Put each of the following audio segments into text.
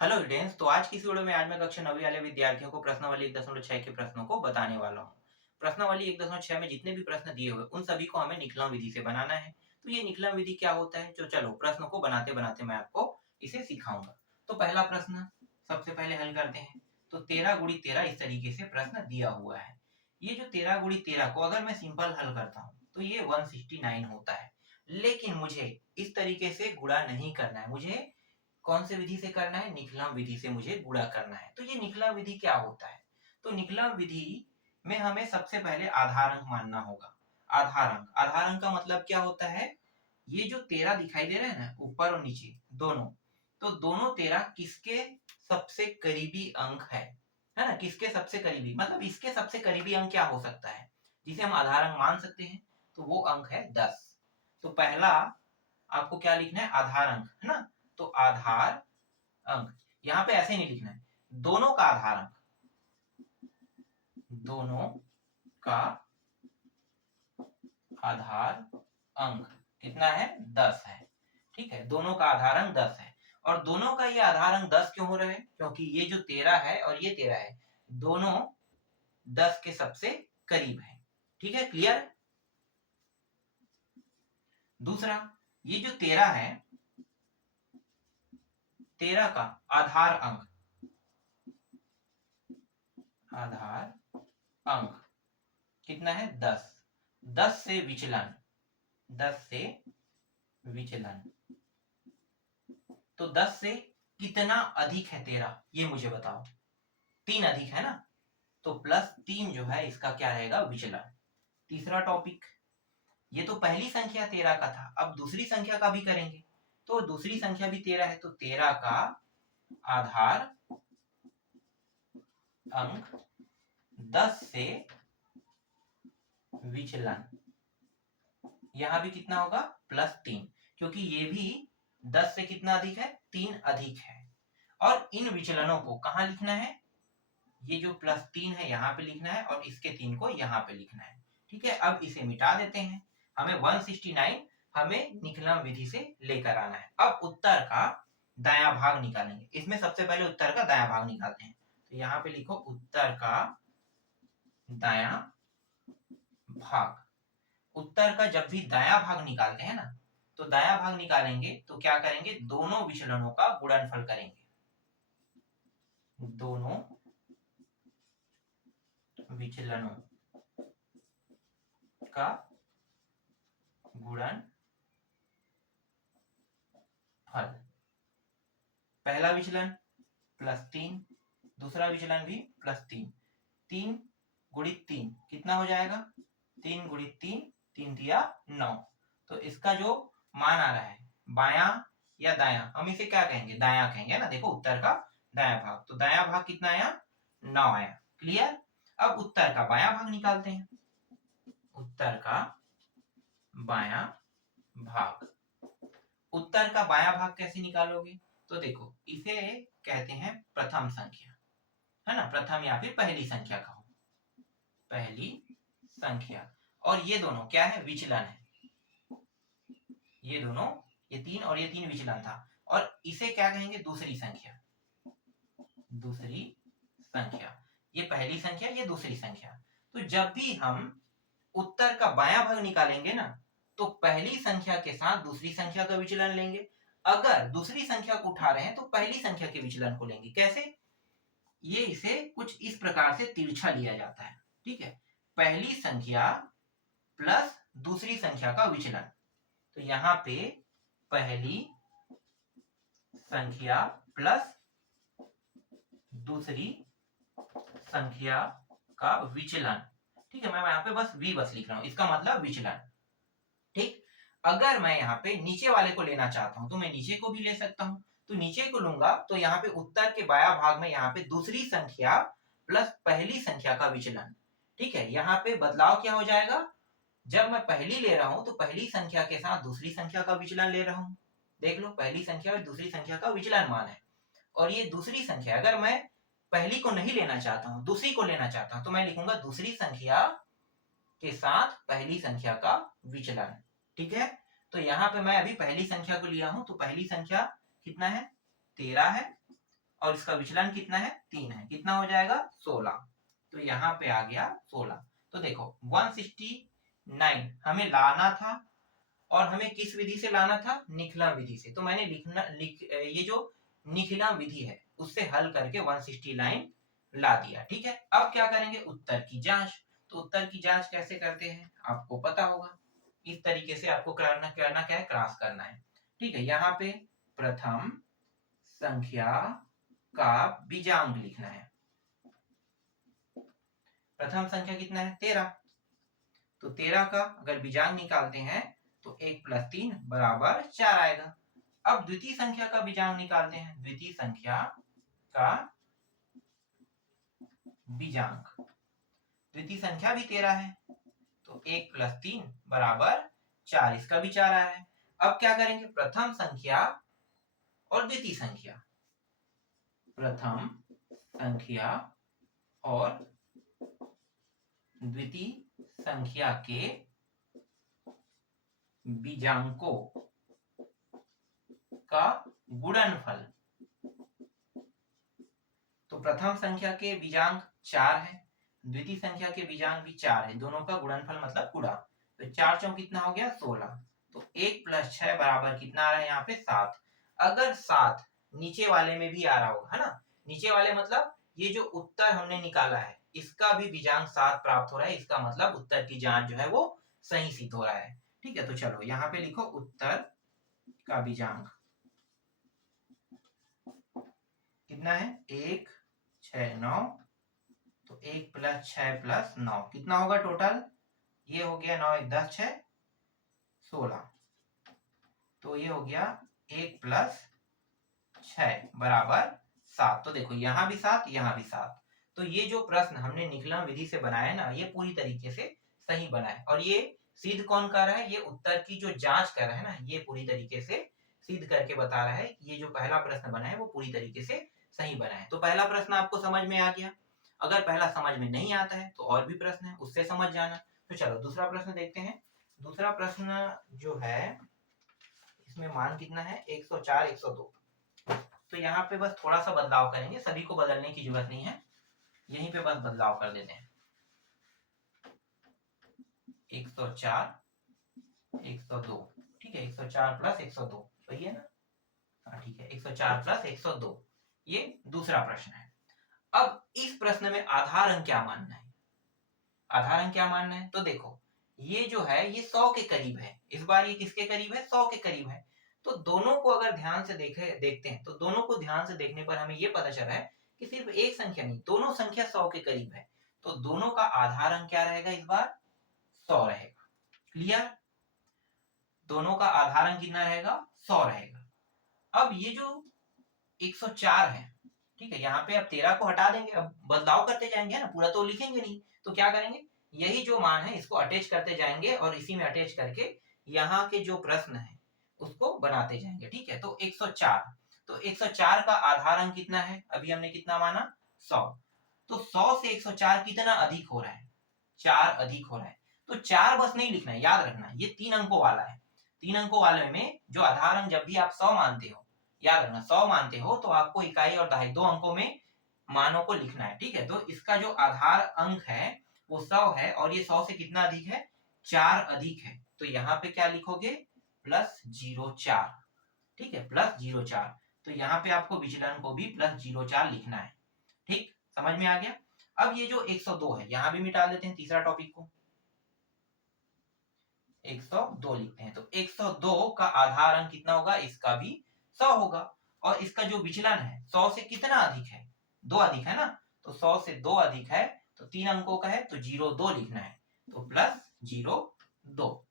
Hello students. तो आज की इस वीडियो में आज मैं कक्षा 9वीं वाले विद्यार्थियों को प्रश्नावली 1.6 के प्रश्नों को बताने वाला हूँ। प्रश्नावली 1.6 में जितने भी प्रश्न दिए हुए उन सभी को हमें निकलन विधि से बनाना है। तो ये निकलन विधि क्या होता है, जो चलो प्रश्नों को बनाते बनाते मैं आपको इसे सिखाऊंगा। तो पहला प्रश्न सबसे पहले हल करते हैं। तो 13 गुणी 13 इस तरीके से प्रश्न दिया हुआ है। ये जो 13 गुणी 13 को अगर मैं सिंपल हल करता हूँ तो ये 169 होता है। लेकिन मुझे इस तरीके से गुणा नहीं करना है, मुझे कौन से विधि से करना है, निकलन विधि से मुझे गुणा करना है। तो ये निकलन विधि क्या होता है? तो निकलन विधि में हमें सबसे पहले आधार अंक मानना होगा। आधार अंक का मतलब क्या होता है? ये जो 13 दिखाई दे रहा है ना, ऊपर और नीचे दोनों, तो दोनों 13 किसके सबसे करीबी अंक है ना? किसके सबसे करीबी मतलब इसके सबसे करीबी अंक क्या हो सकता है जिसे हम आधार अंक मान सकते हैं? तो वो अंक है 10। तो पहला आपको क्या लिखना है? आधार अंक, है ना? तो आधार अंक यहाँ पे ऐसे नहीं लिखना है, दोनों का आधार अंक, दोनों का आधार अंक कितना है? 10 है। ठीक है, दोनों का आधार अंक 10 है। और दोनों का ये आधार अंक 10 क्यों हो रहा है? क्योंकि ये जो 13 है और ये 13 है, दोनों 10 के सबसे करीब है। ठीक है, क्लियर? दूसरा, ये जो 13 है, 13 का आधार अंक, आधार अंक कितना है? 10। 10 से विचलन, 10 से विचलन, तो 10 से कितना अधिक है 13, ये मुझे बताओ। 3 अधिक है ना, तो +3 जो है इसका क्या रहेगा? विचलन। तीसरा टॉपिक, ये तो पहली संख्या 13 का था, अब दूसरी संख्या का भी करेंगे। तो दूसरी संख्या भी 13 है, तो 13 का आधार अंक 10 से विचलन, यहां भी कितना होगा? +3, क्योंकि ये भी 10 से कितना अधिक है? 3 अधिक है। और इन विचलनों को कहां लिखना है? ये जो +3 है यहाँ पे लिखना है और इसके 3 को यहाँ पे लिखना है। ठीक है, अब इसे मिटा देते हैं। हमें 169 हमें निकलन विधि से लेकर आना है। अब उत्तर का दायां भाग निकालेंगे। इसमें सबसे पहले उत्तर का दायां भाग निकालते हैं। तो यहाँ पे लिखो उत्तर का दायां भाग। उत्तर का जब भी दायां भाग निकालते हैं ना, तो दायां भाग निकालेंगे तो क्या करेंगे? दोनों विचलनों का गुणनफल करेंगे, दोनों विचलनों का गुणनफल। पहला विचलन +3, दूसरा विचलन भी +3, 3 गुणित 3 कितना हो जाएगा? 3 गुणित 3, 3 दिया 9। तो इसका जो मान आ रहा है, बायां या दायां, हम इसे क्या कहेंगे? दायां कहेंगे ना। देखो उत्तर का दायां भाग, तो दायां भाग कितना आया? 9 आया। क्लियर? अब उत्तर का बायां भाग निकालते हैं। उत्तर का बायां भाग, उत्तर का बायां भाग कैसे निकालोगे? तो देखो, इसे कहते हैं प्रथम संख्या, है ना? प्रथम या फिर पहली संख्या कहो, पहली संख्या। और ये दोनों क्या है? विचलन है। ये दोनों, ये 3 और ये 3 विचलन था। और इसे क्या कहेंगे? दूसरी संख्या, दूसरी संख्या। ये पहली संख्या, ये दूसरी संख्या। तो जब भी हम उत्तर का बायां भाग निकालेंगे ना, तो पहली संख्या के साथ दूसरी संख्या का विचलन लेंगे। अगर दूसरी संख्या को उठा रहे हैं तो पहली संख्या के विचलन को लेंगे। कैसे? ये इसे कुछ इस प्रकार से तिरछा लिया जाता है। ठीक है, पहली संख्या प्लस दूसरी संख्या का विचलन। तो यहाँ पे पहली संख्या प्लस दूसरी संख्या का विचलन। ठीक है, मैं यहाँ पे बस बस लिख रहा हूं, इसका मतलब विचलन। ठीक, अगर मैं यहाँ पे नीचे वाले को लेना चाहता हूं तो मैं नीचे को भी ले सकता हूं। तो नीचे को लूंगा तो यहाँ पे उत्तर के बायां भाग में यहाँ पे दूसरी संख्या प्लस पहली संख्या का विचलन। ठीक है, यहाँ पे बदलाव क्या हो जाएगा? जब मैं पहली ले रहा हूं तो पहली संख्या के साथ दूसरी संख्या का विचलन ले रहा हूं। देख लो, पहली संख्या और दूसरी संख्या का विचलन मान है। और ये दूसरी संख्या, अगर मैं पहली को नहीं लेना चाहता हूं, दूसरी को लेना चाहता हूं, तो मैं लिखूंगा दूसरी संख्या के साथ पहली संख्या का विचलन। ठीक है, तो यहाँ पे मैं अभी पहली संख्या को लिया हूं, तो पहली संख्या कितना है? 13 है। और इसका विचलन कितना है 3 है, कितना हो जाएगा 16। तो यहाँ पे आ गया 16। तो देखो 169 हमें लाना था और हमें किस विधि से लाना था, निखिलम विधि से। तो मैंने ये जो निखिलम विधि है उससे हल करके 169 ला दिया। ठीक है, अब क्या करेंगे, उत्तर की जांच। तो उत्तर की जांच कैसे करते हैं आपको पता होगा, इस तरीके से आपको करना क्या है, क्रॉस करना है। ठीक है, यहाँ पे प्रथम संख्या का बीजांक लिखना है। प्रथम संख्या कितना है 13, तो 13 का अगर बीजांक निकालते हैं तो 1 + 3 = 4 आएगा। अब द्वितीय संख्या का बीजांक निकालते हैं, द्वितीय संख्या का बीजांक, द्वितीय संख्या भी 13 है, तो 1 + 3 = 4, इसका भी 4 आया है। अब क्या करेंगे, प्रथम संख्या और द्वितीय संख्या, प्रथम संख्या और द्वितीय संख्या के बीजांकों का गुणनफल। तो प्रथम संख्या के बीजांक 4 है, द्वितीय संख्या के बीजांक भी 4 है, दोनों का गुणनफल मतलब गुणा। तो 4 चौक कितना हो गया 16। तो 1 + 6 = कितना आ रहा है यहाँ पे 7। अगर 7 नीचे वाले में भी आ रहा होगा, है ना, नीचे वाले मतलब ये जो उत्तर हमने निकाला है इसका भी बीजांक 7 प्राप्त हो रहा है, इसका मतलब उत्तर की जांच जो है वो सही सिद्ध हो रहा है। ठीक है, तो चलो यहाँ पे लिखो उत्तर का बीजांक कितना है 1 6 9। तो 1 + 6 + 9 कितना होगा टोटल, ये हो गया 9 1 10 6 16। तो ये हो गया 1 + 6 = 7। तो देखो यहाँ भी 7 यहाँ भी 7। तो ये जो प्रश्न हमने निखिलम विधि से बनाया ना, ये पूरी तरीके से सही बना है। और ये सिद्ध कौन कर रहा है, ये उत्तर की जो जांच कर रहा है ना, ये पूरी तरीके से सिद्ध करके बता रहा है कि ये जो पहला प्रश्न बना है वो पूरी तरीके से सही बना है। तो पहला प्रश्न आपको समझ में आ गया। अगर पहला समझ में नहीं आता है तो और भी प्रश्न है, उससे समझ जाना। तो चलो दूसरा प्रश्न देखते हैं। दूसरा प्रश्न जो है इसमें मान कितना है 104 102। तो यहाँ पे बस थोड़ा सा बदलाव करेंगे, सभी को बदलने की जरूरत नहीं है, यहीं पे बस बदलाव कर देते हैं। 104 102, ठीक है, 104 + 102 सही है ना, हाँ ठीक है, 104 + 102 ये दूसरा प्रश्न है। अब इस प्रश्न में आधार अंक क्या मानना है, आधार अंक क्या मानना है, तो देखो ये जो है ये 100 के करीब है, इस बार ये किसके करीब है 100 के करीब है। तो दोनों को अगर ध्यान से देखते हैं तो दोनों को ध्यान से देखने पर हमें ये पता चला है कि सिर्फ एक संख्या नहीं, दोनों संख्या 100 के करीब है। तो दोनों का आधार अंक क्या रहेगा इस बार 100 रहेगा। क्लियर, दोनों का आधार अंक कितना रहेगा 100 रहेगा। अब ये जो 104 है, ठीक है, यहाँ पे अब 13 को हटा देंगे, अब बदलाव करते जाएंगे ना, पूरा तो लिखेंगे नहीं, तो क्या करेंगे, यही जो मान है इसको अटैच करते जाएंगे और इसी में अटैच करके यहाँ के जो प्रश्न है उसको बनाते जाएंगे। ठीक है, तो 104, तो 104 का आधार अंक कितना है, अभी हमने कितना माना 100। तो 100 से 104 कितना अधिक हो रहा है, 4 अधिक हो रहा है। तो 4 बस नहीं लिखना है, याद रखना ये 3 अंकों वाला है। 3 अंकों वाले में जो आधार अंक जब भी आप 100 मानते हो, याद रखना 100 मानते हो तो आपको इकाई और दहाई 2 अंकों में मानों को लिखना है। ठीक है, तो इसका जो आधार अंक है वो 100 है और ये 100 से कितना अधिक है 4 अधिक है। तो यहाँ पे क्या लिखोगे +04, ठीक है, +04। तो यहाँ पे आपको विचलन को भी +04 लिखना है। ठीक, समझ में आ गया। अब ये जो 102 है यहाँ भी मिटा देते हैं, तीसरा टॉपिक को 102 लिखते हैं। तो 102 का आधार अंक कितना होगा, इसका भी 100 होगा और इसका जो विचलन है 100 से कितना अधिक है 2 अधिक है ना, तो 100 से 2 अधिक है तो 3 अंकों का है तो 02 लिखना है, तो +02।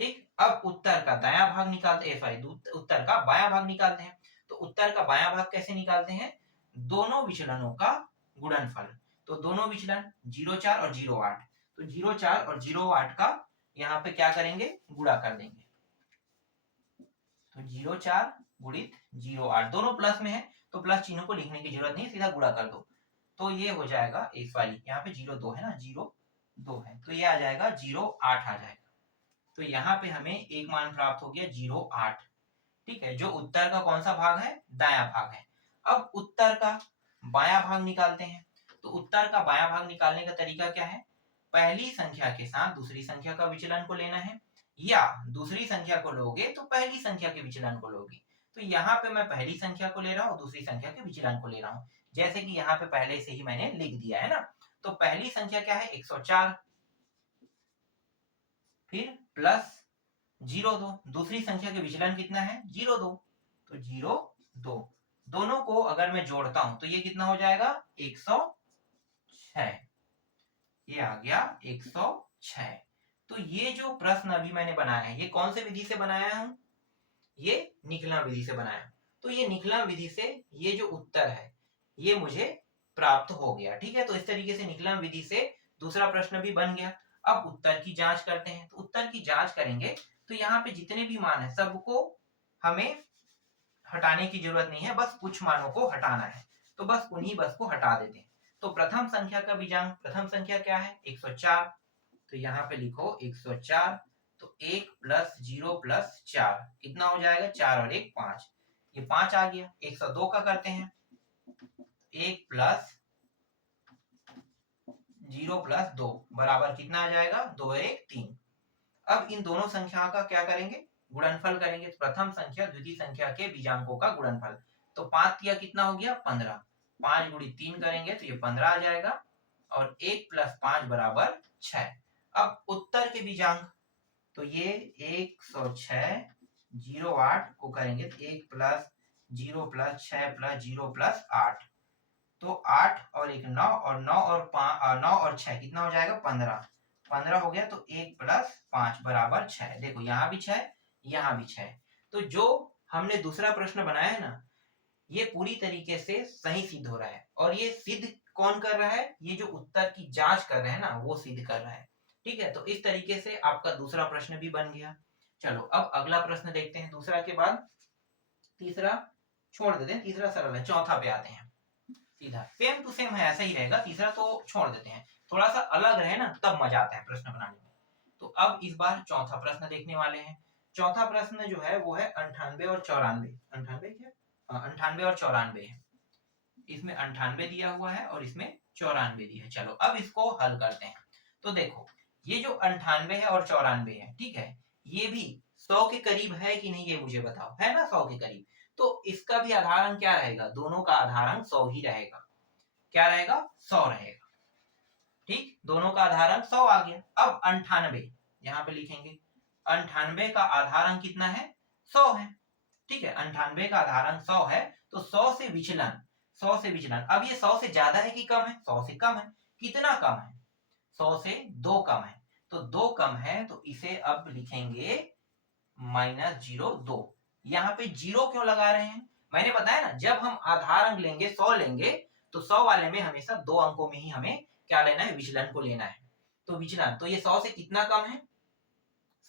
ठीक, अब उत्तर का दायां भाग निकालते हैं, सॉरी उत्तर का बायां भाग निकालते हैं। तो उत्तर का बायां भाग कैसे निकालते हैं, दोनों विचलनों का गुणनफल। तो दोनों विचलन 04 और 08, तो 04 और 08 का यहाँ पे क्या करेंगे गुणा कर देंगे। तो 04 गुणित 08, दोनों प्लस में है तो प्लस चिन्ह को लिखने की जरूरत नहीं, सीधा गुणा कर दो। तो ये हो जाएगा इस वाली, यहाँ पे 02 है ना, 02 है तो ये आ जाएगा 08 आ जाएगा। तो यहाँ पे हमें एक मान प्राप्त हो गया 08। ठीक है, जो उत्तर का कौन सा भाग है दायां भाग है। अब उत्तर का बायां भाग निकालते हैं। तो उत्तर का बायां भाग निकालने का तरीका क्या है? पहली संख्या के साथ दूसरी संख्या का विचलन को लेना है, या दूसरी संख्या को लोगे तो पहली संख्या के विचलन को लोगे। तो यहाँ पे मैं पहली संख्या को ले रहा हूँ, दूसरी संख्या के विचलन को ले रहा हूँ, जैसे कि यहाँ पे पहले से ही मैंने लिख दिया है ना। तो पहली संख्या क्या है? 104, फिर प्लस 02, दूसरी संख्या के विचलन कितना है? 02, तो 02, दोनों को अगर मैं जोड़ता हूं तो ये कितना हो जाएगा? 106, ये आ गया 106। तो ये जो प्रश्न अभी मैंने बनाया है, ये कौन से विधि से बनाया हूं? ये निकलन विधि से बनाया। तो ये निकलन विधि से ये जो उत्तर है ये मुझे प्राप्त हो गया। ठीक है, तो इस तरीके से निकलन विधि से दूसरा प्रश्न भी बन गया। अब उत्तर की जांच करते हैं। तो उत्तर की जांच करेंगे तो यहाँ पे जितने भी मान है सबको हमें हटाने की जरूरत नहीं है, बस कुछ मानों को हटाना है। तो बस उन्हीं बस को हटा देते हैं। तो प्रथम संख्या का बीजांक, प्रथम संख्या क्या है? 104, तो यहाँ पे लिखो 104। तो 1 प्लस 0 प्लस 4 कितना हो जाएगा? 4 और 1 5, ये 5 आ गया। 102 का करते हैं, 1 प्लस 0 प्लस 2 बराबर कितना आ जाएगा? 2 और 1 3। अब इन दोनों संख्याओं का क्या करेंगे? गुणनफल करेंगे। तो प्रथम संख्या द्वितीय संख्या के बीजांकों का गुणनफल, तो 5 तिया कितना हो गया? 15, 5 गुणित 3 करेंगे तो ये 15 आ जाएगा, और 1 प्लस 5 बराबर 6। अब उत्तर के बीजांक, तो ये 106, 08 को करेंगे तो 1 प्लस 0 प्लस 6 प्लस 0 प्लस 8, तो 8 और 1 9, और 9 और 5 9 और 6 कितना हो जाएगा? 15, 15 हो गया। तो 1 प्लस 5 बराबर 6। देखो यहाँ भी 6, यहाँ भी 6। तो जो हमने दूसरा प्रश्न बनाया है ना, ये पूरी तरीके से सही सिद्ध हो रहा है। और ये सिद्ध कौन कर रहा है? ये जो उत्तर की जांच कर रहे हैं ना, वो सिद्ध कर रहा है। ठीक है, तो इस तरीके से आपका दूसरा प्रश्न भी बन गया। चलो अब अगला प्रश्न देखते हैं। दूसरा के बाद तीसरा छोड़ देते हैं, तीसरा सरल है। चौथा पे आते हैं। सीधा सेम टू सेम है, ऐसा ही रहेगा। तीसरा तो छोड़ देते हैं, थोड़ा सा अलग रहे ना तब मजा आता है प्रश्न बनाने में। तो अब इस बार चौथा प्रश्न देखने वाले हैं। चौथा प्रश्न जो है वो है 98 और 94। 98 क्या? 98 और 94 है। इसमें 98 दिया हुआ है और इसमें 94 दिया है। चलो अब इसको हल करते हैं। तो देखो ये जो 98 है और 94 है, ठीक है, ये भी 100 के करीब है कि नहीं ये मुझे बताओ। है ना 100 के करीब, तो इसका भी आधारांक क्या रहेगा? दोनों का आधारांक 100 ही रहेगा। क्या रहेगा? 100 रहेगा। ठीक, दोनों का आधारांक 100 आ गया। अब 98 यहाँ पे लिखेंगे। 98 का आधारांक कितना है? 100 है। ठीक है, 98 का आधारांक 100 है। तो 100 से विचलन, 100 से विचलन, अब ये 100 से ज्यादा है कि कम है? 100 से कम है। कितना कम है? 100 से 2 कम है। तो 2 कम है, तो इसे अब लिखेंगे -02। यहाँ पे 0 क्यों लगा रहे हैं? मैंने बताया ना, जब हम आधार अंक लेंगे 100 लेंगे, तो 100 वाले में हमेशा 2 अंकों में ही हमें क्या लेना है? विचलन को लेना है। तो विचलन, तो ये 100 से कितना कम है?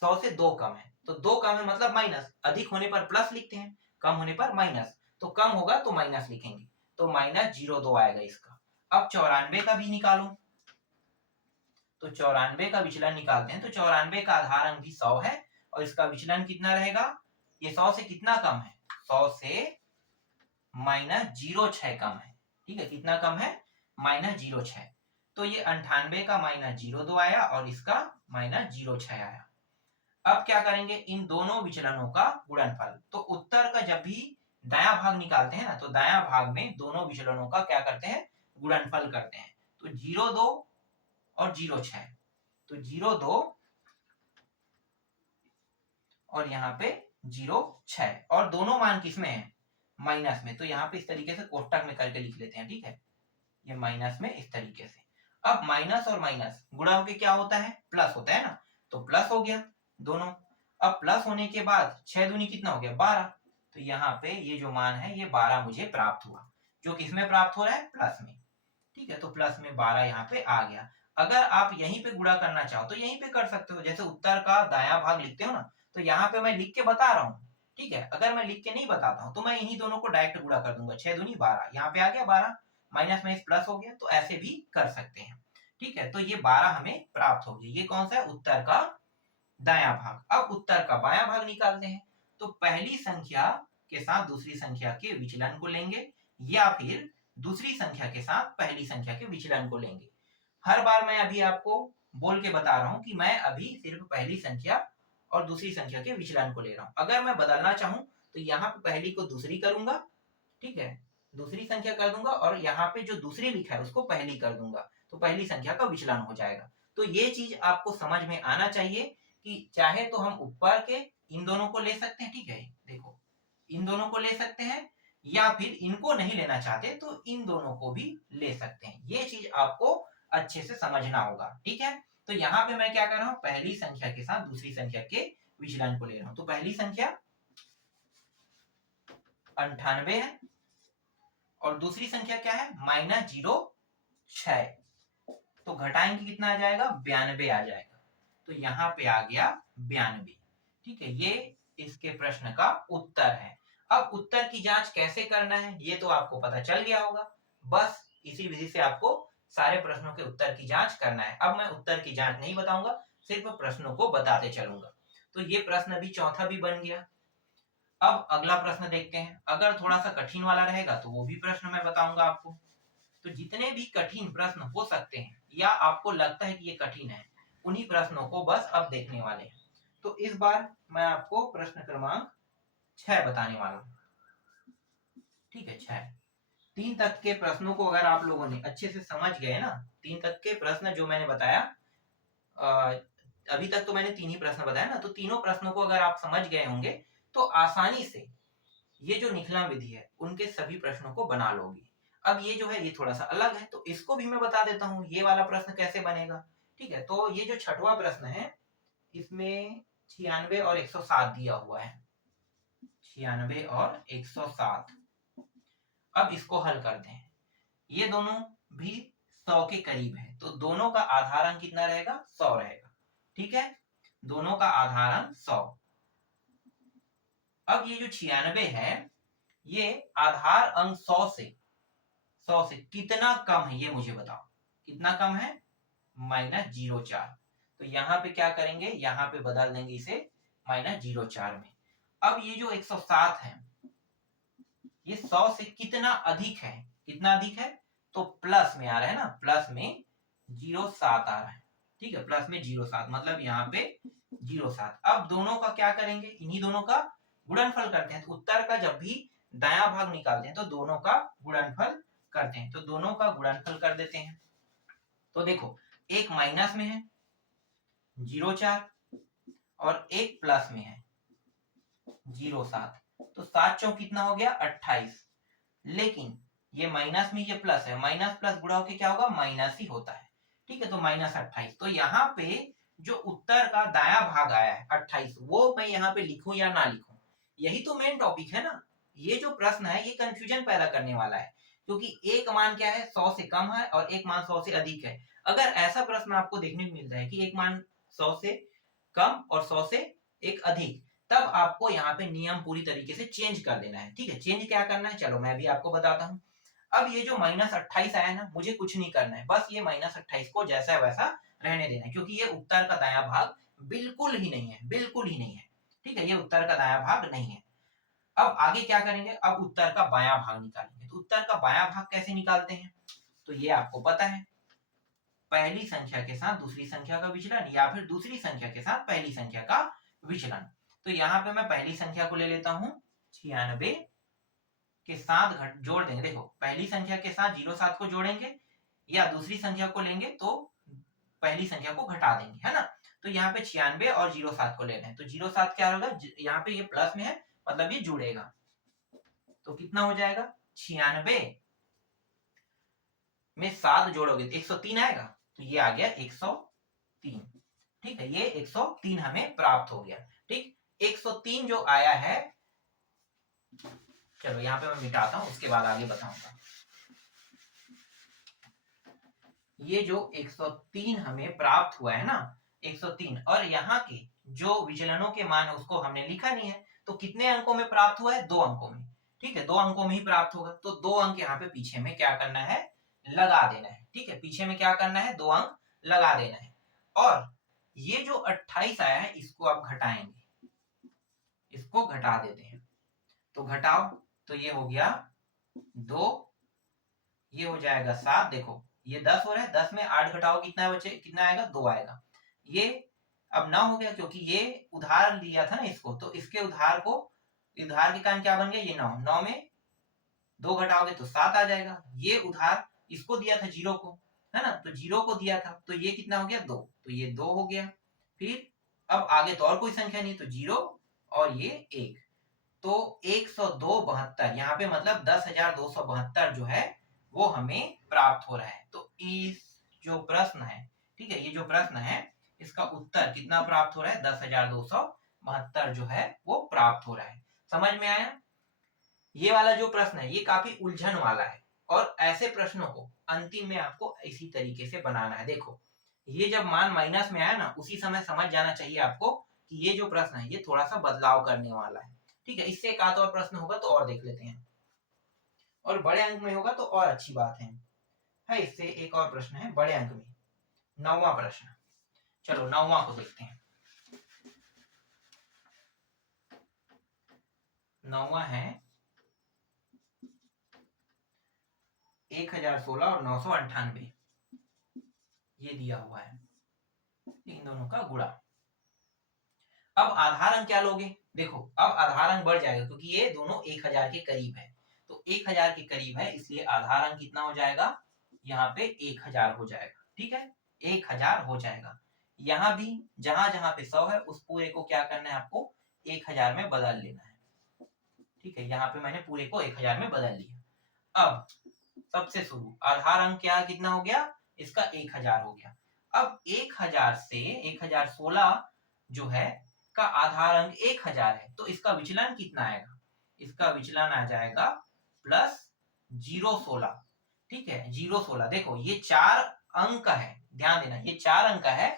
100 से 2 कम है। तो 2 कम है मतलब माइनस, अधिक होने पर प्लस लिखते हैं, कम होने पर माइनस। तो कम होगा तो माइनस लिखेंगे, तो -02 आएगा इसका। अब 94 का भी निकालो। तो 94 का विचलन निकालते हैं। तो 94 का आधार अंक भी 100 है, और इसका विचलन कितना रहेगा? ये 100 से कितना कम है? 100 से -06 कम है। ठीक है, कितना कम है? -06। तो ये 98 का -02 आया और इसका -06 आया। अब क्या करेंगे? इन दोनों विचलनों का गुणनफल। तो उत्तर का जब भी दायां भाग निकालते हैं ना, तो दायां भाग में दोनों विचलनों का क्या करते हैं? गुणनफल करते हैं। तो 02 और 06, तो 02 और यहाँ पे 06, और दोनों मान किसमें है? माइनस में। तो यहाँ पे इस तरीके से कोष्टक में करके लिख लेते हैं। ठीक है, ये माइनस में इस तरीके से। अब माइनस और माइनस गुणा होके क्या होता है? प्लस होता है ना, तो प्लस हो गया दोनों। अब प्लस होने के बाद 6 दूनी कितना हो गया? 12। तो यहाँ पे ये जो मान है ये 12 मुझे प्राप्त हुआ, जो किसमें प्राप्त हो रहा है? प्लस में। ठीक है, तो प्लस में 12 यहाँ पे आ गया। अगर आप यहीं पे गुणा करना चाहो तो यहीं पे कर सकते हो, जैसे उत्तर का दायां भाग लिखते हो ना, तो यहाँ पे मैं लिख के बता रहा हूँ। ठीक है, अगर मैं लिख के नहीं बताता हूँ तो मैं इन्हीं दोनों को डायरेक्ट गुणा कर दूंगा। 6 दूनी 12, यहाँ पे आ गया 12, माइनस में प्लस हो गया, तो ऐसे भी कर सकते हैं। ठीक है, तो ये 12 हमें प्राप्त हो गया। ये कौन सा है? उत्तर का दायां भाग। अब उत्तर का बायां भाग निकालते हैं। तो पहली संख्या के साथ दूसरी संख्या के विचलन को लेंगे, या फिर दूसरी संख्या के साथ पहली संख्या के विचलन को लेंगे। हर बार मैं अभी आपको बोल के बता रहा हूं कि मैं अभी सिर्फ पहली संख्या और दूसरी संख्या के विचलन को ले रहा हूं। अगर मैं बदलना चाहूं तो यहाँ पे पहली को दूसरी करूंगा, ठीक है, दूसरी संख्या कर दूंगा और यहाँ पे जो दूसरी लिखा है उसको पहली कर दूंगा, तो पहली संख्या का विचलन हो जाएगा। तो ये चीज आपको समझ में आना चाहिए कि चाहे तो हम ऊपर के इन दोनों को ले सकते हैं, ठीक है, देखो इन दोनों को ले सकते हैं, या फिर इनको नहीं लेना चाहते तो इन दोनों को भी ले सकते हैं। ये चीज आपको अच्छे से समझना होगा, ठीक है। तो यहाँ पे मैं क्या कर रहा हूँ, पहली संख्या के साथ दूसरी संख्या के विचलन को ले रहा हूँ। तो पहली संख्या 98 है और दूसरी संख्या क्या है, -06, तो घटाएंगे कितना आ जाएगा, 92 आ जाएगा। तो यहाँ पे आ गया 92, ठीक है, ये इसके प्रश्न का उत्तर है। अब उत्तर की जांच कैसे करना है ये तो आपको पता चल गया होगा, बस इसी विधि से आपको सारे प्रश्नों के उत्तर की जांच करना है। अब मैं उत्तर की जांच नहीं बताऊंगा, सिर्फ प्रश्नों को बताते चलूंगा। तो ये प्रश्न भी चौथा भी बन गया। अब अगला प्रश्न देखते हैं, अगर थोड़ा सा कठिन वाला रहेगा तो वो भी प्रश्न मैं बताऊंगा आपको। तो जितने भी कठिन प्रश्न हो सकते हैं या आपको लगता है कि ये कठिन है, उन्हीं प्रश्नों को बस अब देखने वाले हैं। तो इस बार मैं आपको प्रश्न क्रमांक 6 बताने वाला हूं, ठीक है, 6। 3 तक के प्रश्नों को अगर आप लोगों ने अच्छे से समझ गए ना, 3 तक के प्रश्न जो मैंने बताया, अभी तक तो मैंने 3 ही प्रश्न बताया ना, तो तीनों प्रश्नों को अगर आप समझ गए होंगे तो आसानी से ये जो निखलन विधि है उनके सभी प्रश्नों को बना लोगे। अब ये जो है ये थोड़ा सा अलग है, तो इसको भी मैं बता देता हूँ ये वाला प्रश्न कैसे बनेगा, ठीक है। तो ये जो छठवां प्रश्न है इसमें 96 और 107 दिया हुआ है, 96 और 107। अब इसको हल करते हैं, ये दोनों भी 100 के करीब है, तो दोनों का आधार अंक कितना रहेगा, 100 रहेगा, ठीक है, दोनों का आधार अंक 100। अब ये जो 96 है ये आधार अंक 100 से कितना कम है ये मुझे बताओ, कितना कम है, -04। तो यहाँ पे क्या करेंगे, यहाँ पे बदल देंगे इसे -04 में। अब ये जो 107 है ये 100 से कितना अधिक है, कितना अधिक है, तो प्लस में आ रहा है ना, प्लस में 07 आ रहा है, ठीक है, प्लस में 07 मतलब यहाँ पे 07। अब दोनों का क्या करेंगे, इन्हीं दोनों का गुणनफल करते हैं। तो उत्तर का जब भी दायां भाग निकालते हैं तो दोनों का गुणनफल करते हैं, तो दोनों का गुणनफल कर देते हैं। तो देखो एक माइनस में है 04 और एक प्लस में है 07, तो 7 चौक कितना हो गया, 28। लेकिन ये माइनस में ये प्लस है, माइनस प्लस गुणा होके क्या होगा, माइनस ही होता है, ठीक है, तो -28। तो यहाँ पे जो उत्तर का दायां भाग आया है 28, वो मैं यहाँ पे लिखूं या ना लिखूं, यही तो मेन टॉपिक है ना। ये जो प्रश्न है ये कंफ्यूजन पैदा करने वाला है, क्योंकि एक मान क्या है, 100 से कम है और एक मान 100 से अधिक है। अगर ऐसा प्रश्न आपको देखने को मिलता है कि एक मान 100 से कम और 100 से एक अधिक, तब आपको यहाँ पे नियम पूरी तरीके से चेंज कर देना है, ठीक है। चेंज क्या करना है, चलो मैं भी आपको बताता हूँ। अब ये जो -28 आया ना, मुझे कुछ नहीं करना है, बस ये -28 को जैसा वैसा रहने देना है, क्योंकि ये उत्तर का दायां भाग बिल्कुल ही नहीं है, बिल्कुल ही नहीं है, ठीक है, ये उत्तर का दायां भाग नहीं है। अब आगे क्या करेंगे, अब उत्तर का बायां भाग निकालेंगे। तो उत्तर का बायां भाग कैसे निकालते हैं, तो ये आपको पता है, पहली संख्या के साथ दूसरी संख्या का विचलन या फिर दूसरी संख्या के साथ पहली संख्या का विचलन। तो यहाँ पे मैं पहली संख्या को ले लेता हूँ 96 के साथ जोड़ देंगे, देखो पहली संख्या के साथ 07 को जोड़ेंगे या दूसरी संख्या को लेंगे तो पहली संख्या को घटा देंगे, है ना। तो यहाँ पे 96 और 07 को ले रहे हैं, तो 07 क्या होगा, यहाँ पे ये प्लस में है मतलब ये जुड़ेगा, तो कितना हो जाएगा, 96 में 7 जोड़ोगे तो 103 आएगा, तो ये आ गया 103, ठीक है, ये 103 हमें प्राप्त हो गया, ठीक। 103 जो आया है, चलो यहाँ पे मैं मिटाता हूं, उसके बाद आगे बताऊंगा। ये जो 103 हमें प्राप्त हुआ है ना, 103, और यहाँ के जो विचलनों के मान है उसको हमने लिखा नहीं है, तो कितने अंकों में प्राप्त हुआ है, 2 अंकों में, ठीक है, 2 अंकों में ही प्राप्त होगा। तो 2 अंक यहाँ पे पीछे में क्या करना है, लगा देना है, ठीक है, पीछे में क्या करना है, 2 अंक लगा देना है। और ये जो 28 आया है इसको आप घटाएंगे, इसको घटा देते हैं, तो घटाओ, तो ये हो गया 2, ये हो जाएगा 7। देखो ये 10 हो रहा है, 10 में 8 घटाओ कितना बचे, कितना आएगा, 2 आएगा। ये अब 9 हो गया क्योंकि ये उधार लिया था ना इसको, तो इसके उधार को, उधार के कारण क्या बन गया, ये 9, 9 में 2 घटाओगे तो 7 आ जाएगा। ये उधार इसको दिया था 0 को, है ना, तो 0 को दिया था, तो ये कितना हो गया, 2, तो ये 2 हो गया। फिर अब आगे तो और कोई संख्या नहीं, तो 0 और ये 1, तो 102.72 यहाँ पे मतलब 10,272 जो है वो हमें प्राप्त हो रहा है। तो इस जो प्रश्न है, ठीक है, ये जो प्रश्न है इसका उत्तर कितना प्राप्त हो रहा है, 10,272 जो है वो प्राप्त हो रहा है। समझ में आया? ये वाला जो प्रश्न है ये काफी उलझन वाला है, और ऐसे प्रश्नों को अंतिम में आपको इसी तरीके से बनाना है। देखो ये जब मान माइनस में आया ना, उसी समय समझ जाना चाहिए आपको कि ये जो प्रश्न है ये थोड़ा सा बदलाव करने वाला है। ठीक है, इससे एक आध और प्रश्न होगा तो और देख लेते हैं, और बड़े अंक में होगा तो और अच्छी बात है। इससे एक और प्रश्न है बड़े अंक में, 9वां प्रश्न। चलो 9वां को देखते हैं। 9वां है 1016 और 998, ये दिया हुआ है, इन दोनों का गुणा। अब आधार अंक क्या लोगे, देखो अब आधार अंक बढ़ जाएगा क्योंकि ये दोनों 1000 के करीब है, तो 1000 के करीब है इसलिए आधार अंक कितना हो जाएगा, यहाँ पे 1000 हो जाएगा। ठीक है, 1000 हो जाएगा। यहाँ भी जहां जहां पे 100 है उस पूरे को क्या करना है, आपको 1000 में बदल लेना है। ठीक है, यहाँ पे मैंने पूरे को 1000 में बदल लिया। अब सबसे शुरू आधार अंक क्या कितना हो गया, इसका 1000 हो गया। अब 1000 से 1016 जो है का आधार अंक 1000 है, तो इसका विचलन कितना आएगा, इसका विचलन आ जाएगा प्लस 016। ठीक है, 016। देखो ये 4 अंक है, ध्यान देना ये 4 अंक है,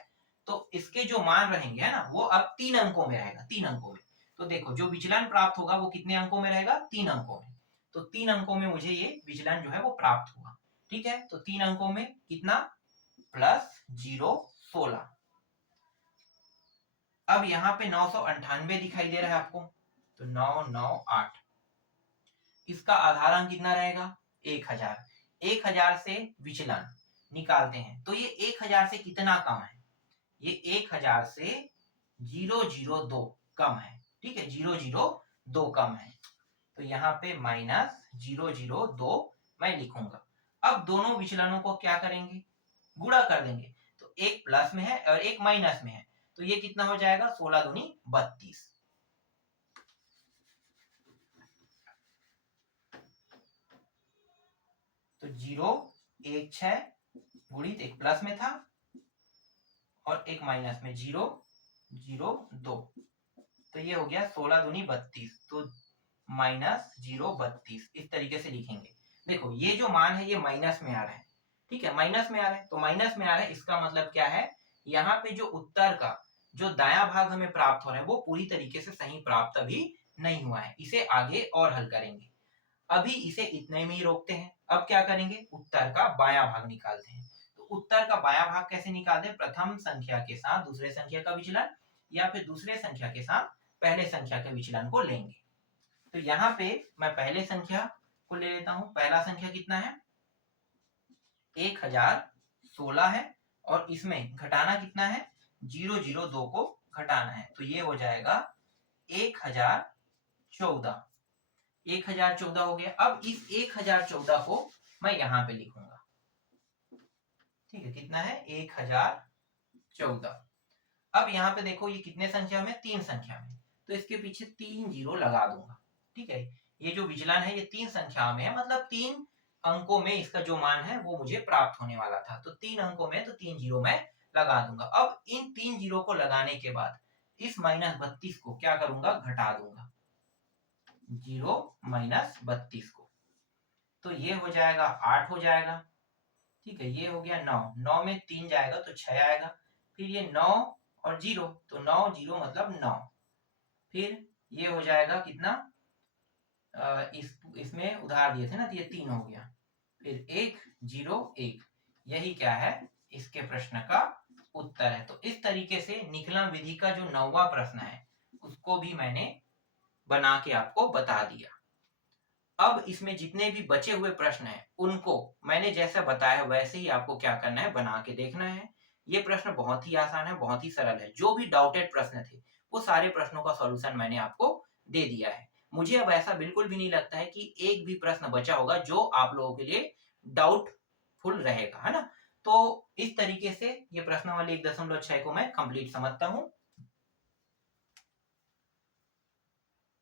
तो इसके जो मान रहेंगे है ना वो अब 3 अंकों में रहेगा, 3 अंकों में। तो देखो जो विचलन प्राप्त होगा वो कितने अंकों में रहेगा, 3 अंकों में। तो 3 अंकों में मुझे ये विचलन जो है वो प्राप्त हुआ। ठीक है, तो 3 अंकों में कितना, प्लस 016। अब यहाँ पे 998 दिखाई दे रहा है आपको, तो 998, इसका आधार अंक कितना रहेगा, 1000। 1000 से विचलन निकालते हैं तो ये 1000 से कितना कम है, ये 1000 से 002 कम है। ठीक है, 002 कम है, तो यहाँ पे माइनस 002 मैं लिखूंगा। अब दोनों विचलनों को क्या करेंगे, गुणा कर देंगे, तो एक प्लस में है और एक माइनस में है, तो ये कितना हो जाएगा, 16 दूनी 32। तो 0 1 6 गुणित एक प्लस में था और एक माइनस में, 002, तो ये हो गया 16 दूनी 32, तो माइनस 032 इस तरीके से लिखेंगे। देखो ये जो मान है ये माइनस में आ रहा है, ठीक है, माइनस में आ रहा है, तो माइनस में आ रहा है इसका मतलब क्या है, यहाँ पे जो उत्तर का जो दाया भाग हमें प्राप्त हो रहा है वो पूरी तरीके से सही प्राप्त अभी नहीं हुआ है, इसे आगे और हल करेंगे। अभी इसे इतने में ही रोकते हैं। अब क्या करेंगे, उत्तर का बायां भाग निकालते हैं। तो उत्तर का बायां भाग कैसे निकालते हैं, प्रथम संख्या के साथ दूसरे संख्या का विचलन या फिर दूसरे संख्या के साथ पहले संख्या के विचलन को लेंगे। तो यहाँ पे मैं पहले संख्या को ले लेता हूं। पहला संख्या कितना है, 1016 है, और इसमें घटाना कितना है, 002 को घटाना है, तो ये हो जाएगा 1014। 1014 हो गया। अब इस 1014 को मैं यहाँ पे लिखूंगा। ठीक है, कितना है, 1014। अब यहाँ पे देखो ये कितने संख्या में, 3 संख्या में, तो इसके पीछे 3 जीरो लगा दूंगा। ठीक है, ये जो विचलन है ये 3 संख्या में है, मतलब 3 अंकों में इसका जो मान है वो मुझे प्राप्त होने वाला था, तो 3 अंकों में तो 3 जीरो मैं लगा दूंगा। अब इन 3 जीरो को लगाने के बाद इस -32 को क्या करूंगा, घटा दूंगा, 0 -32 को, तो ये हो जाएगा 8 हो जाएगा। ठीक है, ये हो गया 9, 9 में 3 जाएगा तो 6 आएगा, फिर ये 9 और 0, तो 9 0 मतलब 9, फिर ये हो जाएगा कितना, इसमें उधार दिए थे ना, तो ये 3 हो गया, फिर 1 0 1, यही क्या है, इसके प्रश्न का उत्तर है। तो इस तरीके से निकलन विधि का जो 9वां प्रश्न है उसको भी मैंने बना के आपको बता दिया। अब इसमें जितने भी बचे हुए प्रश्न हैं उनको मैंने जैसा बताया वैसे ही आपको क्या करना है, बना के देखना है। ये प्रश्न बहुत ही आसान है, बहुत ही सरल है। जो भी डाउटेड प्रश्न थे वो सारे प्रश्नों का सॉल्यूशन मैंने आपको दे दिया है। मुझे अब ऐसा बिल्कुल भी नहीं लगता है कि एक भी प्रश्न बचा होगा जो आप लोगों के लिए डाउटफुल रहेगा, है ना? तो इस तरीके से ये प्रश्नावली 1.6 को मैं कंप्लीट समझता हूँ।